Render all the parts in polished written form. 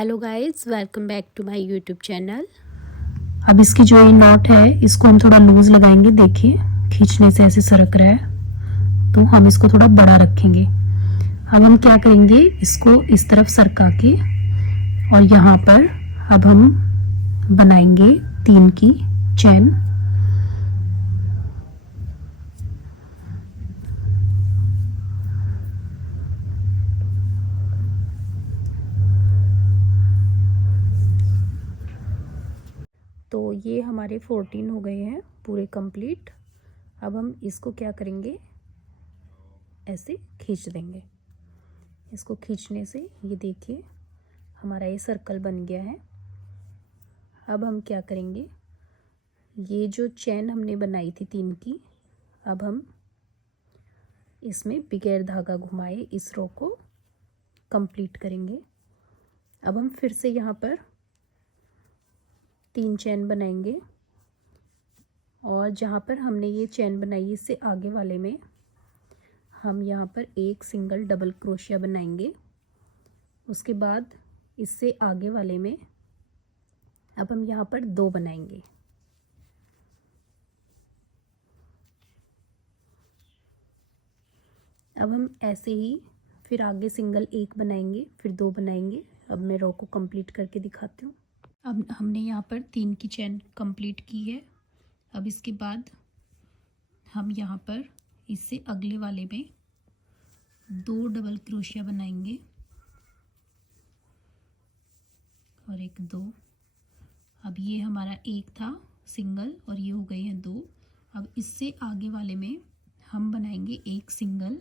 Hello guys, welcome back to my YouTube channel. अब इसकी जो ये नॉट है इसको हम थोड़ा लूज लगाएंगे। देखिए खींचने से ऐसे सरक रहा है, तो हम इसको थोड़ा बड़ा रखेंगे। अब हम क्या करेंगे, इसको इस तरफ सरका के और यहाँ पर अब हम बनाएंगे 3 की चैन। तो ये हमारे 14 हो गए हैं पूरे कंप्लीट। अब हम इसको क्या करेंगे, ऐसे खींच देंगे। इसको खींचने से ये देखिए हमारा ये सर्कल बन गया है। अब हम क्या करेंगे, ये जो चैन हमने बनाई थी 3 की, अब हम इसमें बगैर धागा घुमाए इस रो को कंप्लीट करेंगे। अब हम फिर से यहाँ पर 3 चैन बनाएंगे और जहाँ पर हमने ये चैन बनाई इससे आगे वाले में हम यहाँ पर एक सिंगल डबल क्रोशिया बनाएंगे। उसके बाद इससे आगे वाले में अब हम यहाँ पर 2 बनाएंगे। अब हम ऐसे ही फिर आगे सिंगल 1 बनाएंगे, फिर 2 बनाएंगे। अब मैं रो को कंप्लीट करके दिखाती हूँ। अब हमने यहाँ पर 3 की चैन कंप्लीट की है। अब इसके बाद हम यहाँ पर इससे अगले वाले में 2 डबल क्रोशिया बनाएंगे और एक 2। अब ये हमारा 1 था सिंगल और ये हो गए हैं 2। अब इससे आगे वाले में हम बनाएंगे एक सिंगल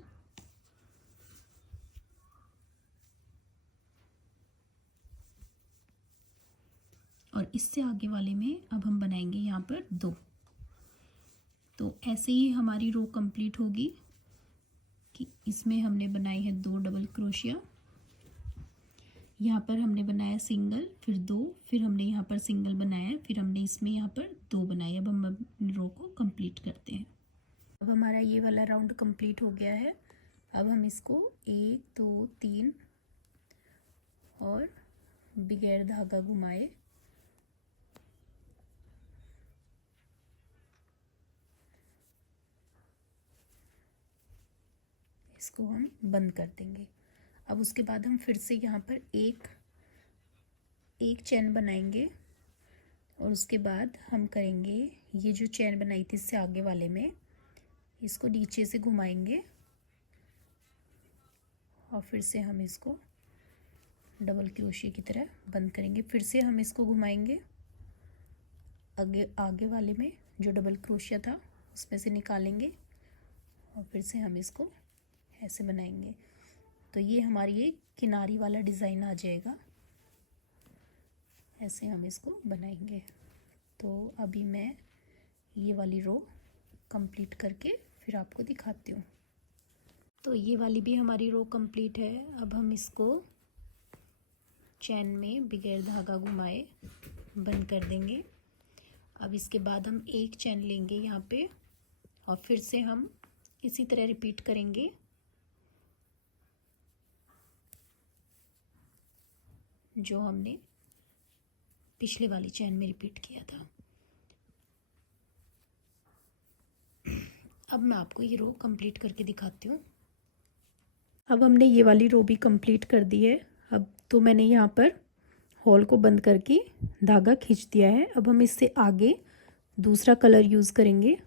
और इससे आगे वाले में अब हम बनाएंगे यहाँ पर 2। तो ऐसे ही हमारी रो कंप्लीट होगी कि इसमें हमने बनाए हैं 2 डबल क्रोशिया, यहाँ पर हमने बनाया सिंगल, फिर 2, फिर हमने यहाँ पर सिंगल बनाया, फिर हमने इसमें यहाँ पर 2 बनाए। अब हम रो को कंप्लीट करते हैं। अब हमारा ये वाला राउंड कंप्लीट हो गया है। अब हम इसको 1 2 3 और बगैर धागा घुमाए इसको हम बंद कर देंगे। अब उसके बाद हम फिर से यहाँ पर एक चैन बनाएंगे और उसके बाद हम करेंगे ये जो चैन बनाई थी इससे आगे वाले में इसको नीचे से घुमाएंगे और फिर से हम इसको डबल क्रोशिया की तरह बंद करेंगे। फिर से हम इसको घुमाएंगे, आगे वाले में जो डबल क्रोशिया था उसमें से निकालेंगे और फिर से हम इसको ऐसे बनाएंगे। तो ये हमारी ये किनारी वाला डिज़ाइन आ जाएगा। ऐसे हम इसको बनाएंगे। तो अभी मैं ये वाली रो कंप्लीट करके फिर आपको दिखाती हूँ। तो ये वाली भी हमारी रो कंप्लीट है। अब हम इसको चैन में बगैर धागा घुमाए बंद कर देंगे। अब इसके बाद हम एक चैन लेंगे यहाँ पे और फिर से हम इसी तरह रिपीट करेंगे। जो हमने पिछले वाली चैन में रिपीट किया था। अब मैं आपको ये रो कंप्लीट करके दिखाती हूँ। अब हमने ये वाली रो भी कंप्लीट कर दी है। अब तो मैंने यहाँ पर होल को बंद करके धागा खींच दिया है। अब हम इससे आगे दूसरा कलर यूज़ करेंगे।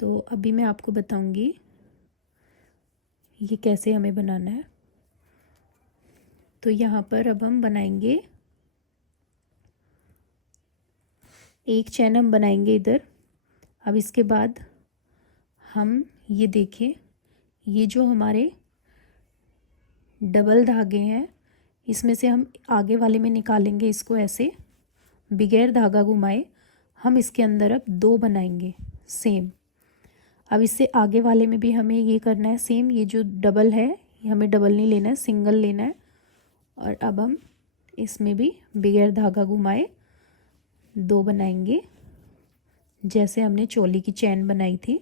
तो अभी मैं आपको बताऊंगी ये कैसे हमें बनाना है। तो यहाँ पर अब हम बनाएंगे एक चैन हम बनाएंगे इधर। अब इसके बाद हम ये देखें, ये जो हमारे डबल धागे हैं इसमें से हम आगे वाले में निकालेंगे इसको ऐसे बगैर धागा घुमाए। हम इसके अंदर अब 2 बनाएंगे सेम। अब इससे आगे वाले में भी हमें ये करना है सेम। ये जो डबल है ये हमें डबल नहीं लेना है, सिंगल लेना है। और अब हम इसमें भी बगैर धागा घुमाए 2 बनाएंगे जैसे हमने चोली की चैन बनाई थी।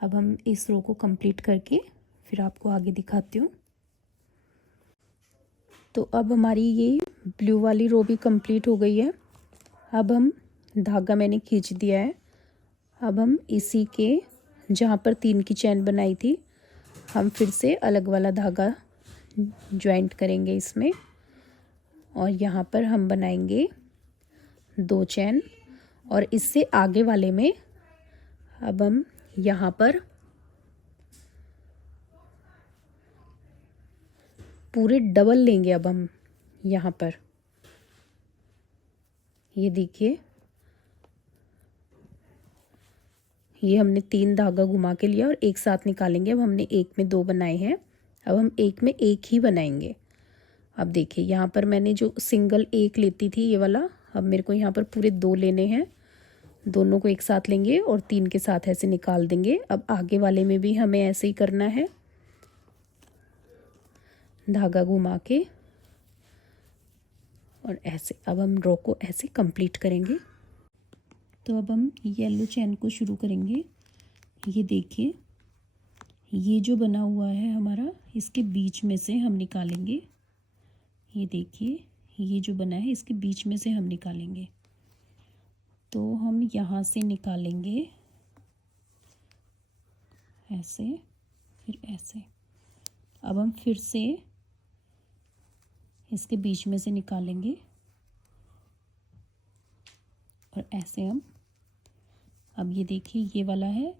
अब हम इस रो को कंप्लीट करके फिर आपको आगे दिखाती हूँ। तो अब हमारी ये ब्लू वाली रो भी कंप्लीट हो गई है। अब हम धागा मैंने खींच दिया है। अब हम इसी के जहाँ पर 3 की चैन बनाई थी हम फिर से अलग वाला धागा ज्वाइंट करेंगे इसमें, और यहाँ पर हम बनाएंगे 2 चैन, और इससे आगे वाले में अब हम यहाँ पर पूरे डबल लेंगे। अब हम यहाँ पर ये देखिए, ये हमने 3 धागा घुमा के लिया और एक साथ निकालेंगे। अब हमने एक में 2 बनाए हैं, अब हम एक में एक ही बनाएंगे। अब देखिए यहाँ पर मैंने जो सिंगल एक लेती थी ये वाला, अब मेरे को यहाँ पर पूरे 2 लेने हैं। दोनों को एक साथ लेंगे और 3 के साथ ऐसे निकाल देंगे। अब आगे वाले में भी हमें ऐसे ही करना है, धागा घुमा के और ऐसे। अब हम रो को ऐसे कंप्लीट करेंगे। तो अब हम येलो चैन को शुरू करेंगे। ये देखिए, ये जो बना हुआ है हमारा, इसके बीच में से हम निकालेंगे। ये देखिए, ये जो बना है इसके बीच में से हम निकालेंगे। तो हम यहाँ से निकालेंगे ऐसे, फिर ऐसे। अब हम फिर से इसके बीच में से निकालेंगे और ऐसे हम, अब ये देखिए ये वाला है,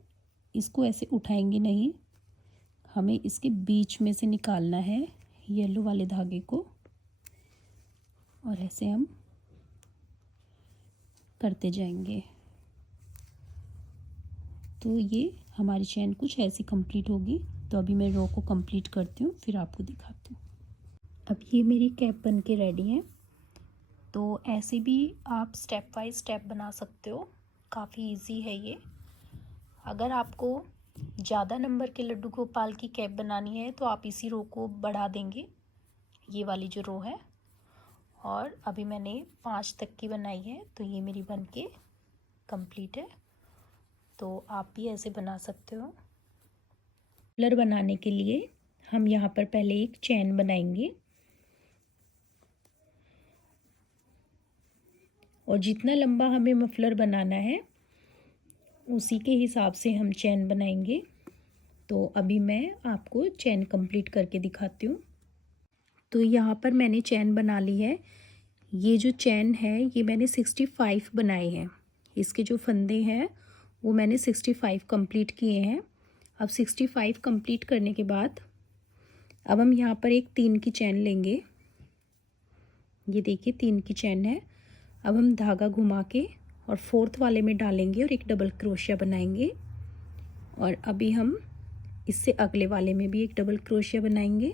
इसको ऐसे उठाएंगे नहीं, हमें इसके बीच में से निकालना है येलो वाले धागे को, और ऐसे हम करते जाएंगे। तो ये हमारी चैन कुछ ऐसी कंप्लीट होगी। तो अभी मैं रो को कंप्लीट करती हूँ, फिर आपको दिखाती हूँ। अब ये मेरी कैप बन के रेडी है। तो ऐसे भी आप स्टेप बाय स्टेप बना सकते हो, काफ़ी इजी है ये। अगर आपको ज़्यादा नंबर के लड्डू गोपाल की कैप बनानी है तो आप इसी रो को बढ़ा देंगे, ये वाली जो रो है। और अभी मैंने 5 तक की बनाई है, तो ये मेरी बन के कंप्लीट है। तो आप भी ऐसे बना सकते हो। मफलर बनाने के लिए हम यहाँ पर पहले एक चैन बनाएंगे, और जितना लंबा हमें मफलर बनाना है उसी के हिसाब से हम चैन बनाएंगे। तो अभी मैं आपको चैन कंप्लीट करके दिखाती हूँ। तो यहाँ पर मैंने चैन बना ली है। ये जो चैन है ये मैंने 65 बनाए हैं। इसके जो फंदे हैं वो मैंने 65 कंप्लीट किए हैं। अब 65 कंप्लीट करने के बाद अब हम यहाँ पर एक 3 की चैन लेंगे। ये देखिए 3 की चैन है। अब हम धागा घुमा के और 4th वाले में डालेंगे और एक डबल क्रोशिया बनाएंगे, और अभी हम इससे अगले वाले में भी एक डबल क्रोशिया बनाएंगे।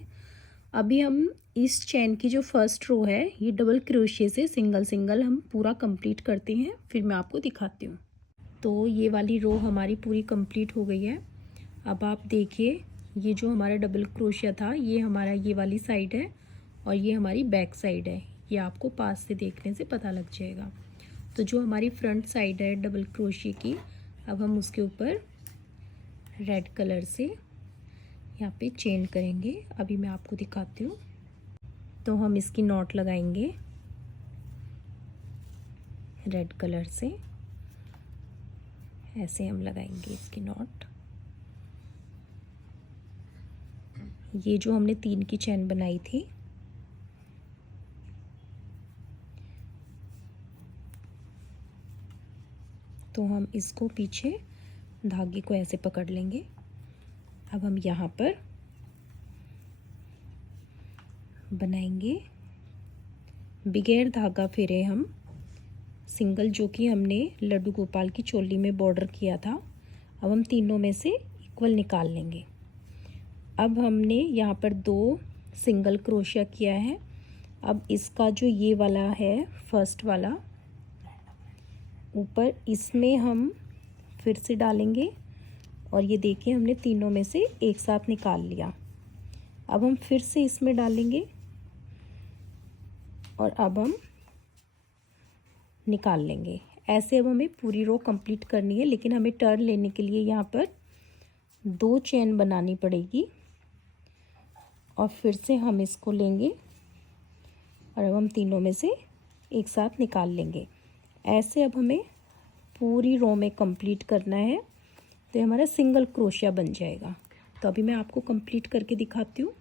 अभी हम इस चैन की जो फर्स्ट रो है ये डबल क्रोशिया से सिंगल सिंगल हम पूरा कंप्लीट करते हैं, फिर मैं आपको दिखाती हूँ। तो ये वाली रो हमारी पूरी कंप्लीट हो गई है। अब आप देखिए, ये जो हमारा डबल क्रोशिया था ये हमारा ये वाली साइड है और ये हमारी बैक साइड है। ये आपको पास से देखने से पता लग जाएगा। तो जो हमारी फ्रंट साइड है डबल क्रोशिया की, अब हम उसके ऊपर रेड कलर से यहाँ पे चेन करेंगे। अभी मैं आपको दिखाती हूँ। तो हम इसकी नॉट लगाएंगे रेड कलर से, ऐसे हम लगाएंगे इसकी नॉट। ये जो हमने 3 की चैन बनाई थी तो हम इसको पीछे धागे को ऐसे पकड़ लेंगे। अब हम यहाँ पर बनाएंगे बगैर धागा फेरे हम सिंगल, जो कि हमने लड्डू गोपाल की चोली में बॉर्डर किया था। अब हम तीनों में से इक्वल निकाल लेंगे। अब हमने यहाँ पर 2 सिंगल क्रोशिया किया है। अब इसका जो ये वाला है फर्स्ट वाला ऊपर, इसमें हम फिर से डालेंगे, और ये देखिए हमने तीनों में से एक साथ निकाल लिया। अब हम फिर से इसमें डालेंगे और अब हम निकाल लेंगे। ऐसे अब हमें पूरी रो कंप्लीट करनी है, लेकिन हमें टर्न लेने के लिए यहाँ पर 2 चैन बनानी पड़ेगी, और फिर से हम इसको लेंगे और अब हम तीनों में से एक साथ निकाल लेंगे। ऐसे अब हमें पूरी रो में कंप्लीट करना है, तो हमारा सिंगल क्रोशिया बन जाएगा। तो अभी मैं आपको कंप्लीट करके दिखाती हूँ।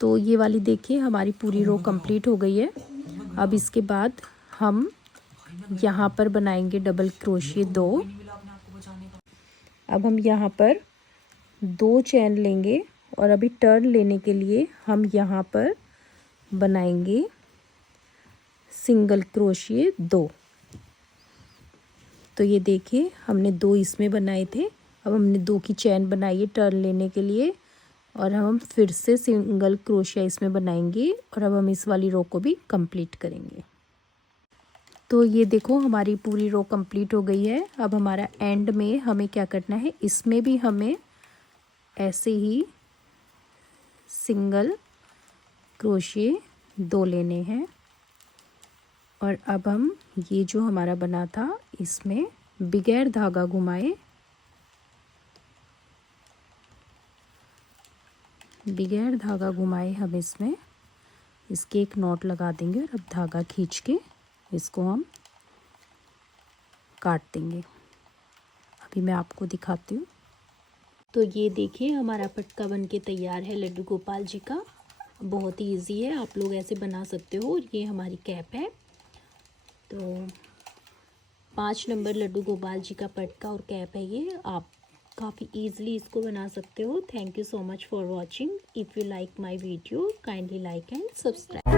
तो ये वाली देखिए हमारी पूरी रो कंप्लीट हो गई है। अब इसके बाद हम यहाँ पर बनाएंगे डबल क्रोशिया 2। अब हम यहाँ पर 2 चेन लेंगे और अभी टर्न लेने के लिए हम यहाँ पर बनाएंगे सिंगल क्रोशिया 2। तो ये देखिए हमने 2 इसमें बनाए थे, अब हमने 2 की चेन बनाई है टर्न लेने के लिए, और हम फिर से सिंगल क्रोशिया इसमें बनाएंगे और अब हम इस वाली रो को भी कंप्लीट करेंगे। तो ये देखो हमारी पूरी रो कंप्लीट हो गई है। अब हमारा एंड में हमें क्या करना है, इसमें भी हमें ऐसे ही सिंगल क्रोशिया 2 लेने हैं। और अब हम ये जो हमारा बना था इसमें बगैर धागा घुमाए, बगैर धागा घुमाए हम इसमें इसके एक नॉट लगा देंगे और अब धागा खींच के इसको हम काट देंगे। अभी मैं आपको दिखाती हूँ। तो ये देखिए हमारा पटका बन के तैयार है लड्डू गोपाल जी का। बहुत ही इजी है, आप लोग ऐसे बना सकते हो। और ये हमारी कैप है। तो 5 नंबर लड्डू गोपाल जी का पटका और कैप है ये। आप काफ़ी इजीली इसको बना सकते हो। Thank you so much for watching. If you like my video kindly like and subscribe.